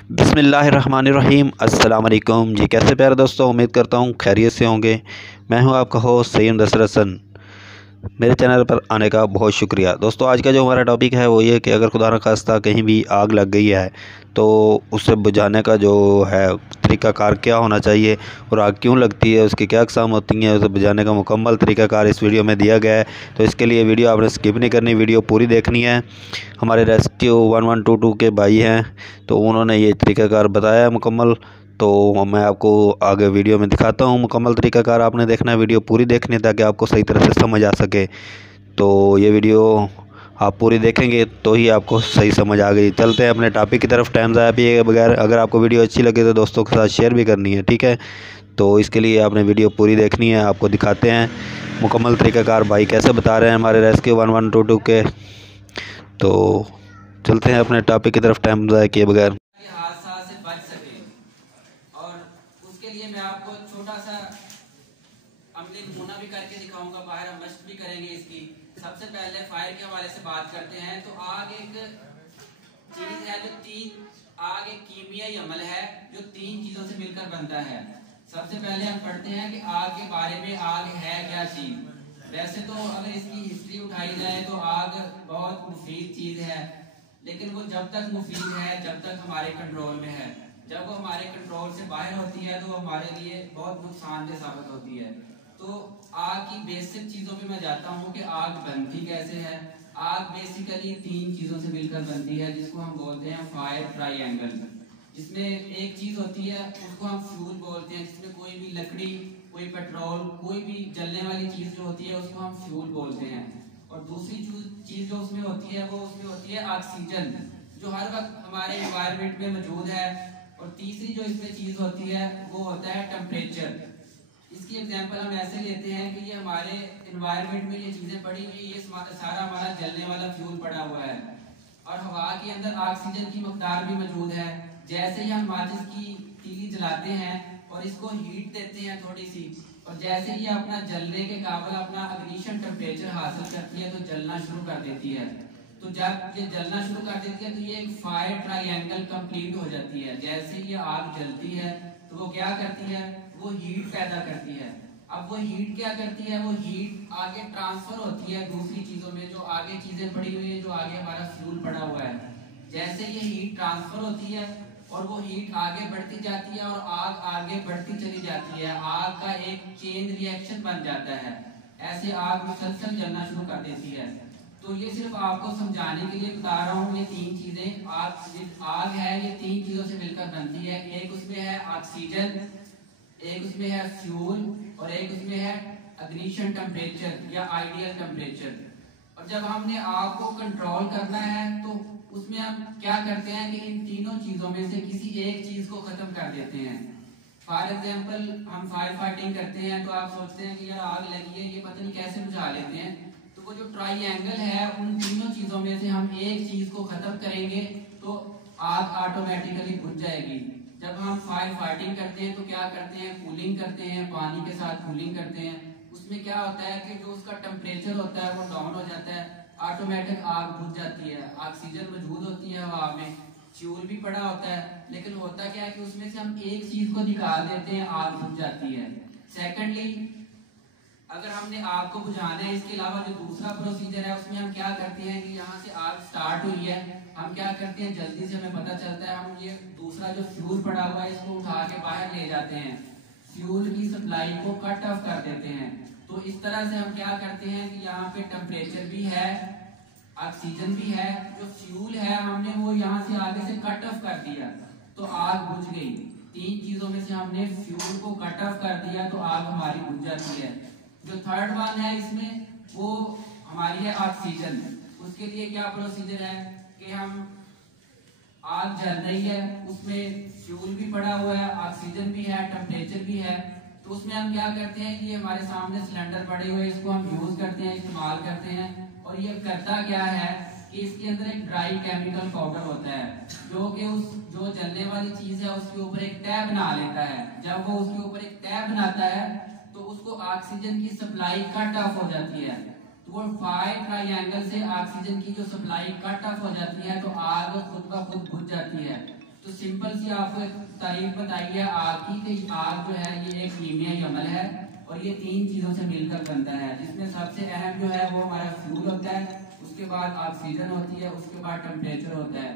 बिस्मिल्लाहिर्रहमानिर्रहीम। अस्सलाम वालेकुम जी। कैसे प्यारे दोस्तों, उम्मीद करता हूँ खैरियत से होंगे। मैं हूँ आपका होस्ट सैयद दशरथ हसन। मेरे चैनल पर आने का बहुत शुक्रिया। दोस्तों, आज का जो हमारा टॉपिक है वो ये कि अगर खुदा न खास्ता कहीं भी आग लग गई है तो उसे बुझाने का जो है तरीक़ाकार क्या होना चाहिए और आग क्यों लगती है, उसकी क्या अक़साम होती हैं, उसे बुझाने का मुकम्मल तरीक़ाकार इस वीडियो में दिया गया है। तो इसके लिए वीडियो आपने स्किप नहीं करनी, वीडियो पूरी देखनी है। हमारे रेस्क्यू 1122 के भाई हैं तो उन्होंने ये तरीक़ाकार बताया है मुकम्मल। तो मैं आपको आगे वीडियो में दिखाता हूँ मुकम्मल तरीक़ाकार। आपने देखना है, वीडियो पूरी देखनी है ताकि आपको सही तरह से समझ आ सके। तो ये वीडियो आप पूरी देखेंगे तो ही आपको सही समझ आ गई। चलते हैं अपने टॉपिक की तरफ। टाइम ज़ाया किए बगैर अगर आपको वीडियो अच्छी लगे तो दोस्तों के साथ शेयर भी करनी है, ठीक है। तो इसके लिए आपने वीडियो पूरी देखनी है। आपको दिखाते हैं मुकम्मल तरीक़ाकार भाई कैसे बता रहे हैं हमारे रेस्क्यू 1122 के। तो चलते हैं अपने टॉपिक की तरफ टाइम ज़ाया किए बगैर। हादसा से बच सके और उसके लिए मैं आपको छोटा सा अमली नमूना भी करके दिखाऊंगा, बाहर हम मशक भी करेंगे इसकी। सबसे पहले फायर के हवाले से बात करते हैं। तो आग एक चीज है जो आग एक कीमियाई अमल है जो 3 चीजों से मिलकर बनता है। सबसे पहले हम पढ़ते हैं कि आग के बारे में, आग है क्या चीज। वैसे तो अगर इसकी हिस्ट्री उठाई जाए तो आग बहुत मुफीद चीज है, लेकिन वो जब तक मुफीद है जब तक हमारे कंट्रोल में है। जब वो हमारे कंट्रोल से बाहर होती है तो वो हमारे लिए बहुत नुकसानदेह साबित होती है। तो आग की बेसिक चीजों पे मैं जाता हूँ कि आग बनती कैसे है। आग बेसिकली 3 चीजों से मिलकर बनती है जिसको हम बोलते हैं फायर ट्रायंगल। जिसमें एक चीज होती है उसको हम फ्यूल बोलते हैं, जिसमें कोई भी लकड़ी, कोई पेट्रोल, कोई भी जलने वाली चीज जो होती है उसको हम फ्यूल बोलते हैं। और दूसरी चीज जो उसमें होती है वो उसमें होती है ऑक्सीजन, जो हर वक्त हमारे एनवायरनमेंट में मौजूद है। और तीसरी जो इसमें चीज होती है वो होता है टेम्परेचर। इसकी एग्जांपल हम ऐसे लेते हैं कि ये हमारे एनवायरनमेंट में ये चीजें पड़ी हुई, ये सारा हमारा जलने वाला फ्यूल पड़ा हुआ है और हवा के अंदर ऑक्सीजन की मकदार भी मौजूद है। जैसे ही हम माचिस की तीली जलाते हैं और इसको हीट देते हैं थोड़ी सी, और जैसे ही अपना जलने के काबिल अपना इग्निशन टेम्परेचर हासिल करती है तो जलना शुरू कर देती है। तो जब ये जलना शुरू कर देती है तो ये एक फायर ट्रायंगल कंप्लीट हो जाती है। जैसे ही ये आग जलती है तो वो क्या करती है, वो हीट पैदा करती है। अब वो हीट क्या करती है, वो हीट आगे ट्रांसफर होती है दूसरी चीजों में, जो आगे चीजें पड़ी हुई है, जो आगे हमारा फ्यूल पड़ा हुआ है। जैसे ये हीट ट्रांसफर होती है और वो हीट आगे बढ़ती जाती है और आग आगे बढ़ती चली जाती है, आग का एक चेन रिएक्शन बन जाता है। ऐसे आग मुसलसल जलना शुरू कर देती है। तो ये सिर्फ आपको समझाने के लिए बता रहा हूँ। ये 3 चीजें आग है, ये 3 चीजों से मिलकर बनती है। एक उसमें है ऑक्सीजन, एक उसमें है फ्यूल और एक उसमें है इग्निशन टेम्परेचर या आइडियल टेम्परेचर। और जब हमने आग को कंट्रोल करना है तो उसमें हम क्या करते हैं कि इन तीनों चीजों में से किसी एक चीज को खत्म कर देते हैं। फॉर एग्जाम्पल हम फायर फाइटिंग करते हैं तो आप सोचते हैं कि यार आग लगी है, ये पता नहीं कैसे बुझा लेते हैं। तो वो जो ट्रायंगल है उन तीनों चीजों में से हम एक चीज को खत्म करेंगे तो आग ऑटोमेटिकली बुझ जाएगी। जब हम फायर फाइटिंग करते हैं तो क्या करते हैं, कूलिंग करते हैं, पानी के साथ कूलिंग करते हैं। उसमें क्या होता है कि जो उसका टेम्परेचर होता है वो डाउन हो जाता है, ऑटोमेटिक आग बुझ जाती है। ऑक्सीजन मौजूद होती है हवा में, फ्यूल भी पड़ा होता है, लेकिन होता क्या है कि उसमें से हम एक चीज को निकाल देते हैं, आग बुझ जाती है। सेकेंडली, अगर हमने आग को बुझाना है, इसके अलावा जो दूसरा प्रोसीजर है उसमें हम क्या करते हैं कि यहाँ से आग स्टार्ट हुई है, हम क्या करते हैं जल्दी से हमें पता चलता है, हम ये दूसरा जो फ्यूल पड़ा हुआ है इसको उठा के बाहर ले जाते हैं, फ्यूल की सप्लाई को कट ऑफ कर देते हैं। तो इस तरह से हम क्या करते हैं कि यहाँ पे टेम्परेचर भी है, ऑक्सीजन भी है, जो फ्यूल है हमने वो यहाँ से आगे से कट ऑफ कर दिया तो आग बुझ गई। 3 चीजों में से हमने फ्यूल को कट ऑफ कर दिया तो आग हमारी बुझ जाती है। जो थर्ड वन है इसमें वो हमारी है ऑक्सीजन। उसके लिए क्या प्रोसीजर है कि हम आग जल रही है, उसमें फ्यूल भी पड़ा हुआ है, ऑक्सीजन भी है, टेम्परेचर भी है। तो उसमें हम क्या करते हैं कि हमारे सामने सिलेंडर पड़े हुए, इसको हम यूज करते हैं, इस्तेमाल करते हैं। और ये करता क्या है कि इसके अंदर एक ड्राई केमिकल पाउडर होता है जो कि उस जो जलने वाली चीज है उसके ऊपर एक तह बना लेता है। जब वो उसके ऊपर एक तह बनाता है तो उसको ऑक्सीजन की सप्लाई कट ऑफ हो जाती है। तो वो फायर ट्रायंगल से ऑक्सीजन की जो सप्लाई कट ऑफ हो जाती है तो आग खुद ब खुद बुझ जाती है। तो तो सिंपल सी आपको एक तारीफ बताइए आग की कि आग जो है ये एक कीमियाई अमल है और ये 3 चीजों से मिलकर बनता है, जिसमें सबसे अहम जो है वो हमारा फ्यूल होता है, उसके बाद ऑक्सीजन होती है, उसके बाद टेम्परेचर होता है।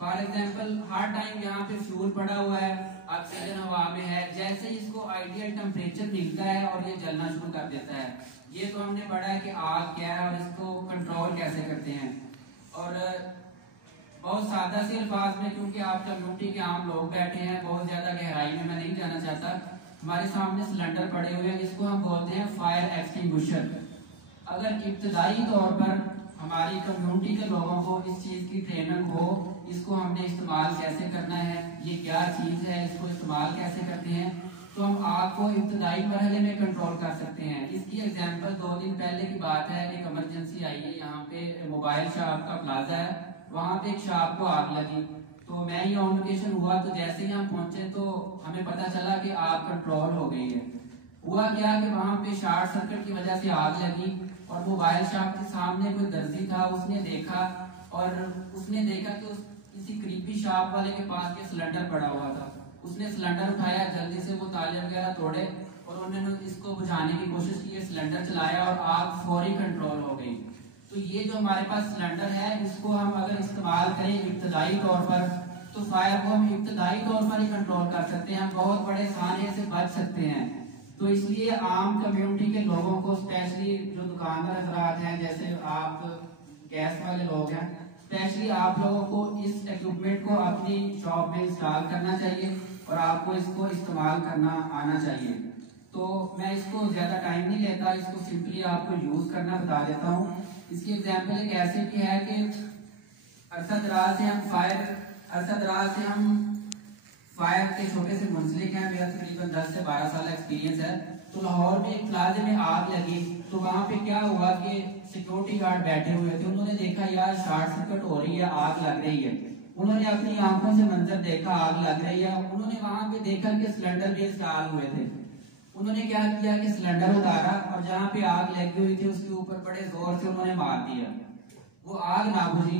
फॉर एग्जाम्पल हर टाइम यहाँ पे फ्यूल पड़ा हुआ है, ऑक्सीजन हवा में है, जैसे ही इसको आइडियल टेम्परेचर मिलता है और ये जलना शुरू कर देता है। ये तो हमने पढ़ा है कि आग क्या है और इसको कंट्रोल कैसे करते हैं। और बहुत सादा से अल्फाज में, क्योंकि आप कम्युनिटी के आम लोग बैठे हैं, बहुत ज्यादा गहराई में मैं नहीं जाना चाहता। हमारे सामने सिलेंडर पड़े हुए हैं, इसको हम बोलते हैं फायर एक्सटिंग्विशर। अगर इब्तदाई तौर पर हमारी कम्युनिटी के लोगों को इस चीज की ट्रेनिंग हो, इसको हमने इस्तेमाल कैसे करना है, ये क्या चीज है, इसको इस्तेमाल कैसे करते हैं, तो हम आग को इब्तदाई मरहले में कंट्रोल कर सकते हैं। इसकी एग्जांपल 2 दिन पहले की बात है, एक इमरजेंसी आई है, यहाँ पे मोबाइल शॉप का प्लाजा है, वहाँ पे एक शॉप को आग लगी। तो मैं ही ऑन लोकेशन हुआ, तो जैसे ही हम पहुंचे तो हमें पता चला कि आग कंट्रोल हो गई है। हुआ क्या कि वहाँ पे शॉर्ट सर्किट की वजह से आग लगी और मोबाइल शॉप के सामने कोई दर्जी था, उसने देखा कि किसी करीबी शॉप वाले के पास के सिलेंडर पड़ा हुआ था। उसने सिलेंडर उठाया, जल्दी से वो ताले वगैरह तोड़े और उन्होंने इसको बुझाने की कोशिश की, सिलेंडर चलाया और आग फौरी कंट्रोल हो गई। तो ये जो हमारे पास सिलेंडर है, इसको हम अगर इस्तेमाल करें इब्तदाई तौर पर, तो फायर को हम इब्तदाई तौर पर ही कंट्रोल कर सकते हैं, हम बहुत बड़े साने से बच सकते हैं। तो इसलिए आम कम्युनिटी के लोगों को, स्पेशली जो दुकानदार हजरात हैं, जैसे आप गैस वाले लोग हैं, स्पेशली आप लोगों को इस इक्विपमेंट को अपनी शॉप में इंस्टॉल करना चाहिए और आपको इसको इस्तेमाल करना आना चाहिए। तो मैं इसको ज्यादा टाइम नहीं लेता, इसको सिंपली आपको यूज करना बता देता हूँ। इसकी एग्जाम्पल एक ऐसे की है कि अरसा दराज से हम फायर के छोटे से मुंसलिक हैं। मेरा तकरीबन 10 से 12 साल एक्सपीरियंस है। तो लाहौर में एक प्लाजे में आग लगी, तो वहाँ पे क्या हुआ कि सिक्योरिटी गार्ड बैठे हुए थे, उन्होंने देखा यार शॉर्ट सर्किट हो रही है, आग लग रही है। उन्होंने अपनी आंखों से मंजर देखा, आग लग रही है। उन्होंने वहाँ पे देखा कि सिलेंडर भी इंस्टॉल हुए थे। उन्होंने क्या किया कि सिलेंडर उतारा और जहाँ पे आग लगी हुई थी उसके ऊपर बड़े जोर से उन्होंने मार दिया, वो आग ना बुझी।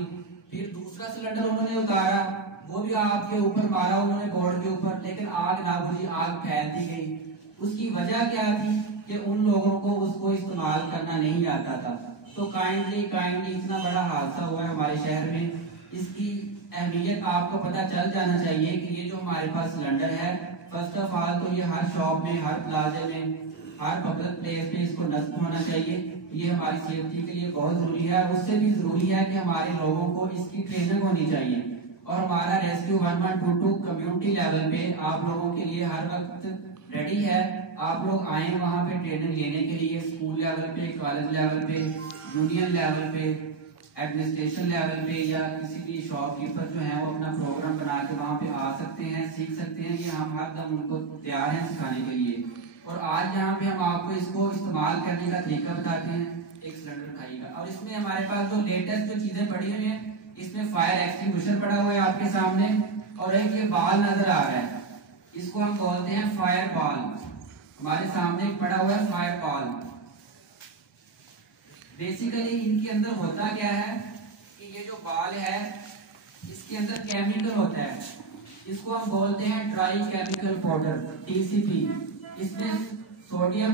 फिर दूसरा सिलेंडर उन्होंने उतारा, वो भी आग के ऊपर मारा उन्होंने बोर्ड के ऊपर, लेकिन आग ना बुझी, आग फैलती गई। उसकी वजह क्या थी कि उन लोगों को उसको इस्तेमाल करना नहीं आता था। तो काइंडली इतना बड़ा हादसा हुआ है हमारे शहर में। इसकी अहमियत आपको पता चल जाना चाहिए कि ये जो हमारे पास सिलेंडर है, फर्स्ट ऑफ ऑल तो ये हर शॉप में, हर प्लाजे में, हर पब्लिक प्लेस पे इसको नस्ब होना चाहिए। ये हमारी सेफ्टी के लिए बहुत जरूरी है। उससे भी जरूरी है कि हमारे लोगों को इसकी ट्रेनिंग होनी चाहिए। और हमारा रेस्क्यू 1122 कम्युनिटी लेवल पे आप लोगों के लिए हर वक्त रेडी है। आप लोग आए वहाँ पे ट्रेनिंग लेने के लिए, स्कूल लेवल पे, कॉलेज लेवल पे, यूनियन लेवल पे, एडमिनिस्ट्रेशन लेवल पे, या किसी भी शॉपकीपर जो है वो अपना प्रोग्राम बना के वहाँ पे आ सकते हैं, सीख सकते हैं। ये हम हर दम उनको तैयार हैं सिखाने के लिए। और आज यहाँ पे हम आपको इसको इस्तेमाल करने का तरीका बताते हैं। एक सिलेंडर खाइएगा, और इसमें हमारे पास जो लेटेस्ट जो चीजें पड़ी हुई हैं, इसमें फायर एक्सटिंग्विशर पड़ा हुआ है आपके सामने, और एक ये बाल नजर आ रहा है, इसको हम बोलते हैं फायर बॉल। हमारे सामने पड़ा हुआ है फायर बॉल। बेसिकली इनके अंदर होता क्या है कि ये जो बॉल है इसके अंदर केमिकल होता है, इसको हम बोलते हैं ट्राई केमिकल पाउडर, TCP। इसमें सोडियम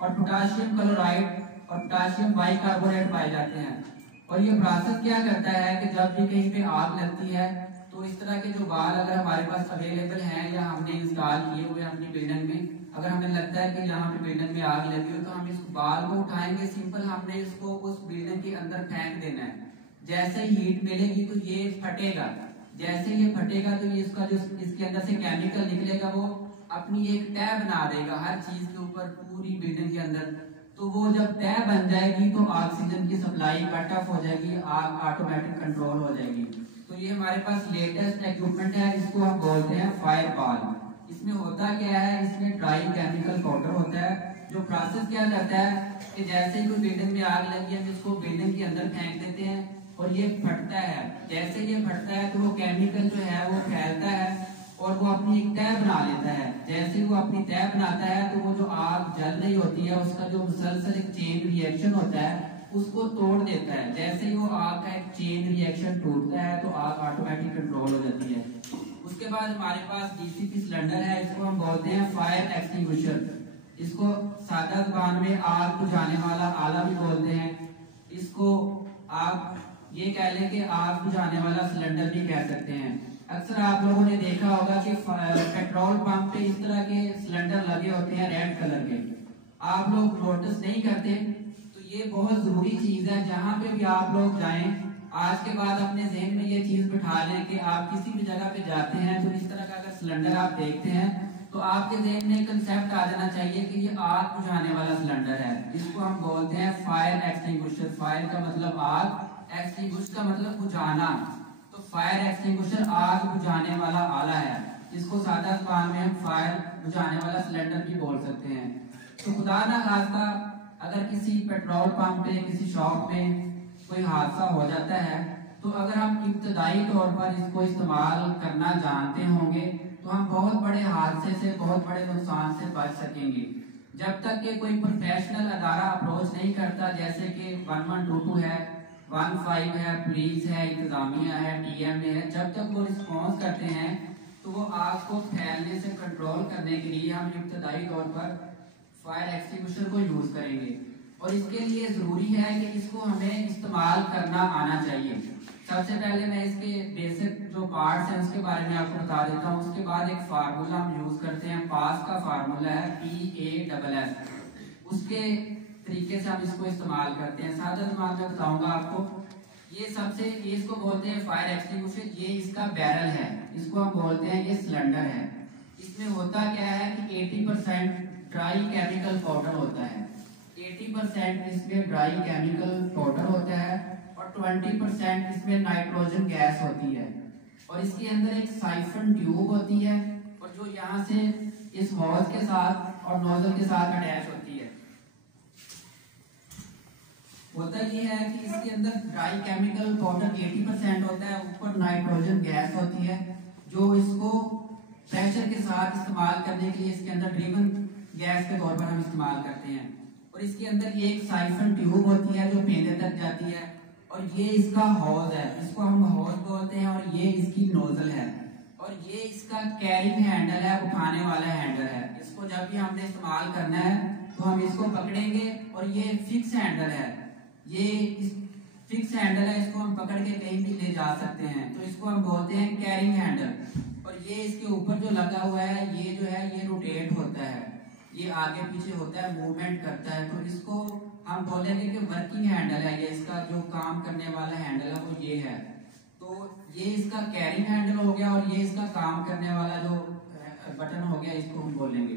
और पोटाशियम क्लोराइड और पोटाशियम बाइकार्बोनेट पाए जाते हैं। और ये प्रोसेस क्या करता है कि जब भी कहीं पे आग लगती है तो इस तरह के जो बाल अगर हमारे पास अवेलेबल हैं या हमने इंस्टॉल किए हुए अपनी बिल्डिंग में, अगर हमें लगता है कि यहाँ पे बिल्डिंग में आग लगी हो, तो हम इस बाल को उठाएंगे, सिंपल हमने इसको उस बिल्डिंग के अंदर फेंक देना है। जैसे ही हीट मिलेगी तो ये फटेगा, जैसे ये फटेगा तो ये इसका जो इसके अंदर से केमिकल निकलेगा वो अपनी एक तह बना देगा हर चीज के ऊपर, पूरी बिल्डिंग के अंदर। तो वो जब तह बन जाएगी तो ऑक्सीजन की सप्लाई कट ऑफ हो जाएगी, आग ऑटोमेटिक कंट्रोल हो जाएगी। तो ये हमारे पास लेटेस्ट इक्विपमेंट है, इसको हम बोलते हैं फायर बॉल। इसमें होता क्या है, इसमें ड्राई केमिकल पाउडर होता है जो प्रोसेस क्या करता है कि जैसे ही कोई बिल्डिंग में आग लगी है हम इसको बिल्डिंग के अंदर फेंक देते हैं और ये फटता है। जैसे ये फटता है तो वो केमिकल जो है वो फैलता है और वो अपनी एक तह बना लेता है। जैसे ही वो अपनी तह बनाता है तो वो जो आग जल रही होती है उसका जो मुसलसल एक चेन रिएक्शन होता है उसको तोड़ देता है। जैसे ही वो आग का एक चेन रिएक्शन टूटता है तो आग ऑटोमेटिक कंट्रोल हो जाती है। उसके बाद हमारे पास डीसीपी सिलेंडर है, इसको हम बोलते हैं फायर एक्सटिंग्विशर। इसको सादा ज़बान में आग बुझाने वाला आला भी बोलते हैं। इसको आप ये कह लें कि आग बुझाने वाला सिलेंडर भी कह सकते हैं। अक्सर आप लोगों ने देखा होगा कि पेट्रोल पंप पे इस तरह के सिलेंडर लगे होते हैं रेड कलर के, आप लोग नोटिस नहीं करते। तो ये बहुत जरूरी चीज है, जहां पे भी आप लोग जाएं आज के बाद अपने जहन में ये चीज बिठा लें कि आप किसी भी जगह पे जाते हैं तो इस तरह का अगर सिलेंडर आप देखते हैं तो आपके जहन में कंसेप्ट आ जाना चाहिए कि ये आग बुझाने वाला सिलेंडर है। इसको हम बोलते हैं फायर एक्सटिंग्विशर। फायर का मतलब आग, एक्सटिंग्विश का मतलब बुझाना। तो फायर एक्सटिंग्विशर आग बुझाने वाला आला है। इसको सादा ज़बान में हम फायर बुझाने वाला सिलेंडर भी बोल सकते हैं। तो खुदा ना खास्ता अगर किसी पेट्रोल पंप पे, किसी शॉप पे कोई हादसा हो जाता है तो अगर हम इब्तदाई तौर पर इसको इस्तेमाल करना जानते होंगे तो हम बहुत बड़े हादसे से, बहुत बड़े नुकसान से बच सकेंगे। जब तक कि कोई प्रोफेशनल अदारा अप्रोच नहीं करता, जैसे कि 1122 है, 15 है, पुलिस है, इंतजामिया है, टीएमए है, जब तक वो रिस्पॉन्स करते हैं तो वो आग को फैलने से कंट्रोल करने के लिए हम इब्तदाई तौर पर फायर एक्सटिंग्विशर को यूज करेंगे। और इसके लिए जरूरी है कि इसको हमें इस्तेमाल करना आना चाहिए। सबसे पहले मैं इसके बेसिक जो पार्ट्स हैं उसके बारे में आपको बता देता हूँ। उसके बाद एक फार्मूला हम यूज करते हैं, पास का फार्मूला है PASS, उसके तरीके से हम इसको इस्तेमाल करते हैं। सादा ज़बान में बताऊंगा आपको। ये सबसे, इसको बोलते हैं फायर एक्सटिंग्विशर। ये इसका बैरल है, इसको हम बोलते हैं ये सिलेंडर है। इसमें होता क्या है कि 80% ड्राई केमिकल पाउडर होता है, 80% इसमें ड्राई केमिकल पाउडर होता है और 20% इसमें नाइट्रोजन गैस होती है। और इसके अंदर एक साइफन ट्यूब होती है और जो यहाँ से इस हॉज के साथ और नोजल के साथ अटैच होती है। होता ये है कि इसके अंदर ड्राई केमिकल पाउडर 80% होता है, ऊपर नाइट्रोजन गैस होती है जो इसको प्रेशर के साथ इस्तेमाल करने के लिए इसके अंदर ड्रिवन गैस के तौर पर हम इस्तेमाल करते हैं। और इसके अंदर ये एक साइफन ट्यूब होती है जो पेंदे तक जाती है और ये इसका हौज है, इसको हम हौज बोलते हैं। और ये इसकी नोजल है और ये इसका कैरिंग हैंडल है, उठाने वाला हैंडल है। इसको जब भी हमने इस्तेमाल करना है तो हम इसको पकड़ेंगे और ये फिक्स हैंडल है, ये फिक्स हैंडल है, इसको हम पकड़ के कहीं भी ले जा सकते हैं। तो इसको हम बोलते हैं कैरिंग हैंडल। और ये इसके ऊपर जो लगा हुआ है ये जो है ये रोटेट होता है, ये आगे पीछे होता है, मूवमेंट करता है। तो इसको हम बोलेंगे कि वर्किंग हैंडल है, ये इसका जो काम करने वाला हैंडल है वो ये है। तो ये इसका कैरिंग हैंडल हो गया और ये इसका काम करने वाला जो बटन हो गया, इसको हम बोलेंगे।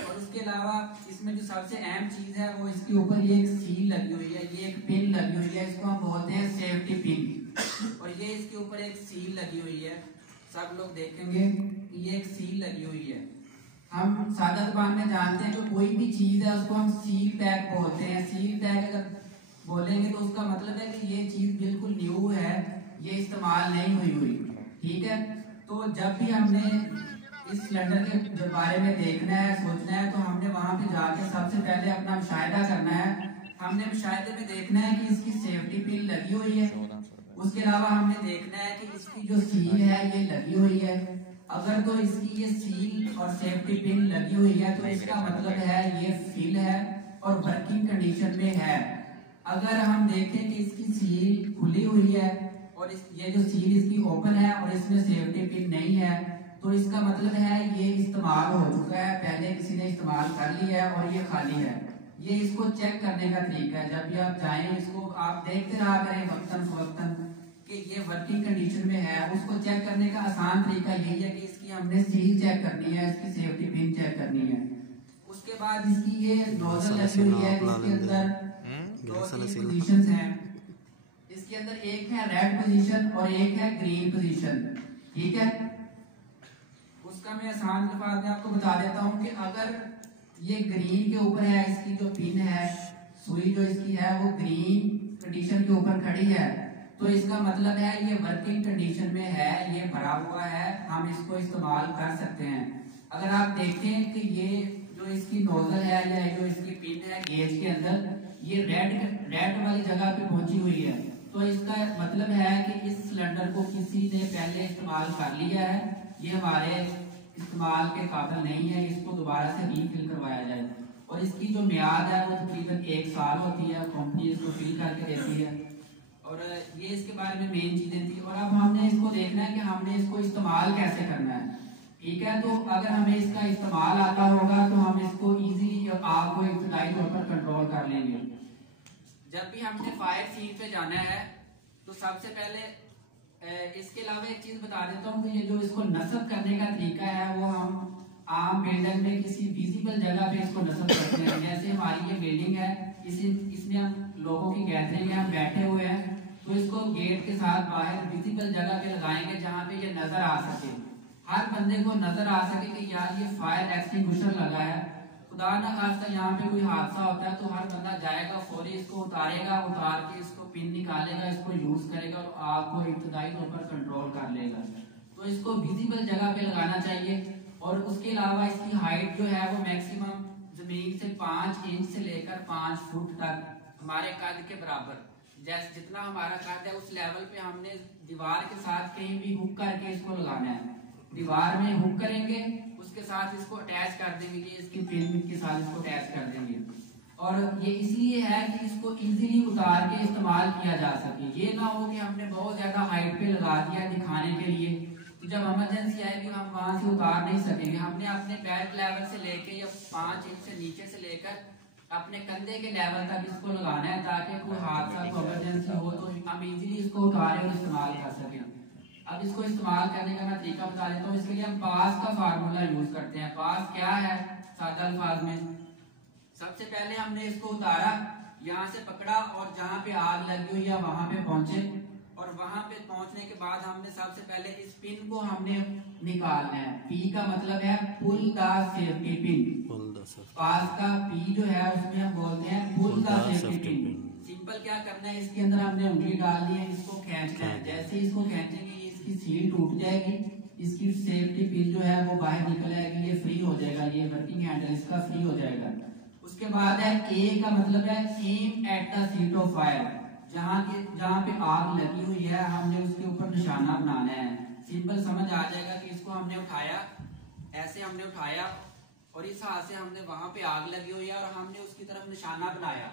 और उसके अलावा इसमें जो सबसे अहम चीज है वो इसके ऊपर ये एक सील लगी हुई है, ये एक पिन लगी हुई है, इसको हम बोलते हैं सेफ्टी पिन। और ये इसके ऊपर एक सील लगी हुई है, सब लोग देखेंगे कि ये एक सील लगी हुई है। हम सादा ज़बान में जानते हैं कि कोई भी चीज है उसको हम सील पैक बोलते हैं। सील पैक अगर बोलेंगे तो उसका मतलब है कि ये चीज बिल्कुल न्यू है, ये इस्तेमाल नहीं हुई। ठीक है, तो जब भी हमने इस सिलेंडर के बारे में देखना है, सोचना है, तो हमने वहां पे जाके सबसे पहले अपना मुशाहिदा करना है। हमने मुशाहिदे में देखना है कि इसकी सेफ्टी पिन लगी हुई है। उसके अलावा हमने देखना है कि इसकी जो सील है ये लगी हुई है। अगर तो इसकी ये सील और सेफ्टी पिन लगी हुई है तो इसका मतलब है ये फिल है और वर्किंग कंडीशन में है। अगर हम देखें कि इसकी सील खुली हुई है और ये जो सील इसकी ओपन है और इसमें सेफ्टी पिन नहीं है तो इसका मतलब है ये इस्तेमाल हो चुका है, पहले किसी ने इस्तेमाल कर लिया है और ये खाली है। ये इसको चेक करने का तरीका है। जब भी आप जाएं इसको आप देखते रहा करें वक्तन फवक्तन कि ये वर्किंग कंडीशन में है। उसको चेक करने का आसान तरीका यही है कि इसकी हमने सील चेक करनी है, इसकी सेफ्टी पिन चेक करनी है। उसके बाद इसकी ये नोजल लगी हुई है, इसके अंदर दो पोजीशंस हैं। इसके अंदर एक है रेड पोजीशन और एक है ग्रीन पोजीशन। ठीक है, उसका मैं आसान अल्फाज में आपको बता देता हूँ कि अगर ये ग्रीन के ऊपर है, इसकी जो पिन है, सुई जो इसकी है वो ग्रीन कंडीशन के ऊपर खड़ी है तो इसका मतलब है ये वर्किंग कंडीशन में है, ये भरा हुआ है, हम इसको इस्तेमाल कर सकते हैं। अगर आप देखें कि ये जो इसकी नोजल है या जो इसकी पिन है गेज के अंदर ये रेड वाली जगह पे पहुंची हुई है तो इसका मतलब है कि इस सिलेंडर को किसी ने पहले इस्तेमाल कर लिया है ये हमारे इस्तेमाल के काबिल नहीं है, इसको दोबारा से रीफिल करवाया जाए। और इसकी जो मियाद है वो तकरीबन 1 साल होती है, कंपनी इसको फिल करके देती है। और ये इसके बारे में मेन चीजें थी। और अब हमने इसको देखना है कि हमने इसको इस्तेमाल कैसे करना है, ठीक है। तो अगर हमें इसका इस्तेमाल आता होगा तो हम इसको इजीली आग को इब्तदाई तौर पर कंट्रोल कर लेंगे। जब भी हमने फायर सीन पे जाना है तो सबसे पहले इसके अलावा एक चीज बता देता हूँ कि ये जो इसको नस्ब करने का तरीका है वो हम आम बिल्डिंग में किसी विजिबल जगह पे इसको नस्ब करते हैं। जैसे हमारी ये बिल्डिंग है, इसमें हम लोगों की गैदरिंग है, हम बैठे हुए हैं, तो इसको गेट के साथ बाहर विजिबल जगह पे लगाएंगे जहाँ पे ये नजर आ सके, हर बंदे को नजर आ सके कि यार ये फायर एक्सटिंग्विशर लगा है। खुदा ना खास्ता यहाँ पे कोई हादसा होता है तो हर बंदा जाएगा, फौरी इसको उतारेगा, उतार के इसको पिन निकालेगा, इसको यूज करेगा और आग को इब्तदाई तौर पर कंट्रोल कर लेगा। तो इसको विजिबल जगह पे लगाना चाहिए। और उसके अलावा इसकी हाइट जो है वो मैक्सिमम जमीन से 5 इंच से लेकर 5 फुट तक हमारे कद के बराबर, जैसे जितना हमारा कद है उस लेवल पे हमने दीवार के साथ कहीं भी हुक करके इसको लगाना है। दीवार में हुक करेंगे, उसके साथ इसको अटैच कर देंगे, कि इसकी पिन के साथ इसको अटैच कर देंगे। और ये इसलिए है कि इसको इजीली उतार के इस्तेमाल किया जा सके। ये ना हो कि हमने बहुत ज्यादा हाइट पे लगा दिया दिखाने के लिए, तो जब इमरजेंसी आएगी हम वहां से उतार नहीं सकेंगे। हमने अपने बैक लेवल से लेके या 5 इंच से नीचे से लेकर अपने कंधे के लेवल तक इसको लगाना है, ताकि कोई हादसा को इमरजेंसी हो तो हम इजीली इसको उतारें और इस्तेमाल कर सकें। अब इसको इस्तेमाल करने का मैं तरीका बता देता हूँ। इसके लिए हम पास का फार्मूला यूज करते हैं। पास क्या है सादा अल्फाज में, सबसे पहले हमने इसको उतारा, यहाँ से पकड़ा और जहाँ पे आग लगी हुई है वहां पे पहुंचे। और वहां पे पहुंचने के बाद हमने सबसे पहले इस पिन को हमने निकालना है। पी का मतलब है पुल द सेफ्टी पिन। पास का पी जो है उसमें हम बोलते हैं pull the safety pin. Simple क्या करना है, इसके अंदर हमने उंगली डालनी है, इसको खींचना है। जैसे इसको खींचेंगे इसकी सील टूट जाएगी, इसकी सेफ्टी पिन जो है वो बाहर निकल आएगी, ये फ्री हो जाएगा, ये वर्किंग हैंडल इसका फ्री हो जाएगा। उसके बाद है ए का मतलब है aim at the seat of fire. जहाँ पे आग लगी हुई है हमने उसके ऊपर निशाना बनाना है। सिंपल समझ आ जाएगा कि इसको हमने उठाया, ऐसे हमने उठाया और इस हाथ से हमने वहां पे आग लगी हुई है और हमने उसकी तरफ निशाना बनाया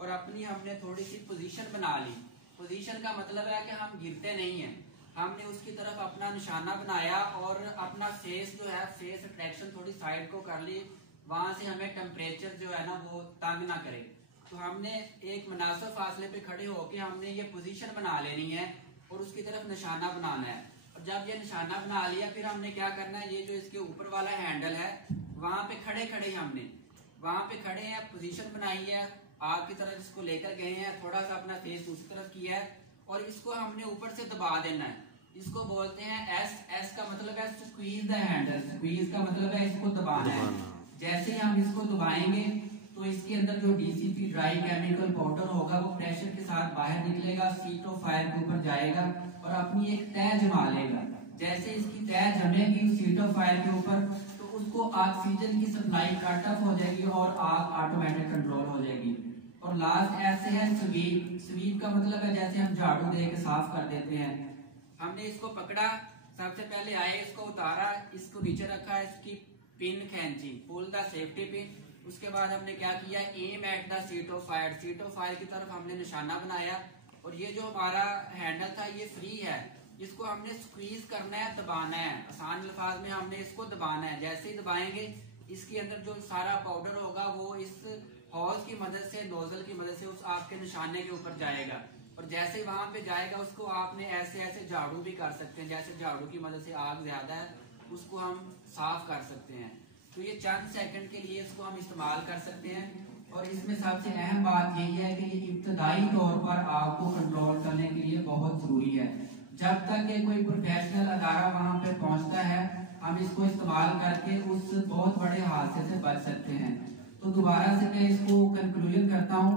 और अपनी हमने थोड़ी सी पोजीशन बना ली। पोजीशन का मतलब है कि हम गिरते नहीं हैं, हमने उसकी तरफ अपना निशाना बनाया और अपना फेस जो है फेस अट्रैक्शन थोड़ी साइड को कर ली, वहां से हमें टेम्परेचर जो है ना वो तंग ना करे। तो हमने एक मुनासिब फासले पे खड़े होके हमने ये पोजीशन बना लेनी है और उसकी तरफ निशाना बनाना है। और जब ये निशाना बना लिया फिर हमने क्या करना है, ये जो इसके ऊपर वाला हैंडल है वहां पे खड़े हमने वहां पे खड़े हैं, पोजीशन बनाई है, आग की तरफ इसको लेकर गए हैं, थोड़ा सा अपना फेस दूसरी तरफ किया है और इसको हमने ऊपर से दबा देना है। इसको बोलते हैं एस। एस का मतलब है स्क्वीज द हैंडल, स्क्वीज का मतलब है इसको दबाना है। जैसे ही हम इसको दबाएंगे तो इसके अंदर जो डीसीपी ड्राई केमिकल पाउडर होगा वो प्रेशर के साथ बाहर निकलेगा, सीट ऑफ फायर के ऊपर जाएगा और अपनी एक तय जमा लेगा। जैसे इसकी तय जमेगी सीट ऑफ फायर के ऊपर तो उसको ऑक्सीजन की सप्लाई कट ऑफ हो जाएगी और आग ऑटोमेटिक कंट्रोल हो जाएगी। और लास्ट ऐसे है स्वीप। स्वीप का मतलब है जैसे हम झाड़ू दे के साफ कर देते हैं। हमने इसको पकड़ा, सबसे पहले आए, इसको उतारा, इसको नीचे रखा, इसकी पिन खींची, पुल द सेफ्टी पिन। उसके बाद हमने क्या किया, aim at the seat of fire. Seat of fire की तरफ हमने निशाना बनाया और ये जो हमारा हैंडल था ये फ्री है, इसको हमने स्क्वीज करना है, दबाना है। आसान अल्फाज में हमने इसको दबाना है। जैसे ही दबाएंगे इसके अंदर जो सारा पाउडर होगा वो इस हॉज की मदद से, नोजल की मदद से उस आपके निशाने के ऊपर जाएगा और जैसे ही वहां पे जाएगा उसको आपने ऐसे ऐसे झाड़ू भी कर सकते हैं। जैसे झाड़ू की मदद से आग ज्यादा है उसको हम साफ कर सकते हैं। तो ये चंद सेकंड के लिए इसको हम इस्तेमाल कर सकते हैं। और इसमें सबसे अहम बात यही है कि ये इब्तदाई तौर पर आग को कंट्रोल करने के लिए बहुत जरूरी है। जब तक कि कोई प्रोफेशनल अदारा वहां पे पहुंचता है हम इसको इस्तेमाल करके उस बहुत बड़े हादसे से बच सकते हैं। तो दोबारा से मैं इसको कंक्लूजन करता हूँ,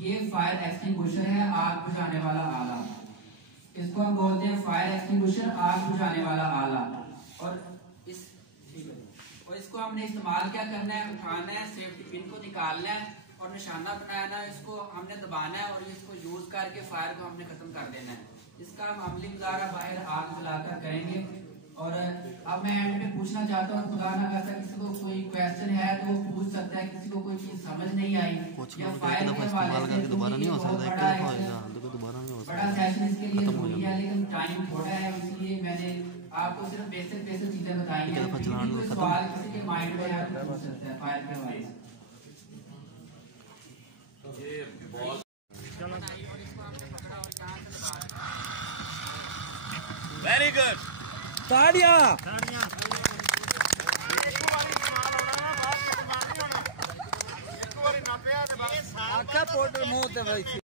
ये फायर एक्सटिंग्विशर है, आग बुझाने वाला आला। इसको हम बोलते हैं फायर एक्सटिंग्विशर, आग बुझाने वाला आला। और इसको हमने इस्तेमाल क्या करना है, उठाना है, सेफ्टी पिन को निकालना है और निशाना बनाना है, इसको हमने दबाना है और इसको यूज करके फायर को हमने खत्म कर देना है। इसका हम अमली गुजारा बाहर आग जलाकर करेंगे। और अब मैं एंड में पूछना चाहता हूँ, खुदा ना खास्ता किसी को कोई क्वेश्चन है तो वो पूछ सकता है, किसी को कोई चीज समझ नहीं आई या फायर के हवाले से दोबारा नहीं हो सकता, बड़ा सेशन इसके लिए जरूरी है, लेकिन टाइम थोड़ा है, इसलिए मैंने आपको सिर्फ बेसिक चीजें बताई हैं। कोई सवाल किसी के माइंड में है तो पूछ सकता है फायर के हवाले से। वेरी गुड, ताड़ियां आका पाउडर मुंह ते भाई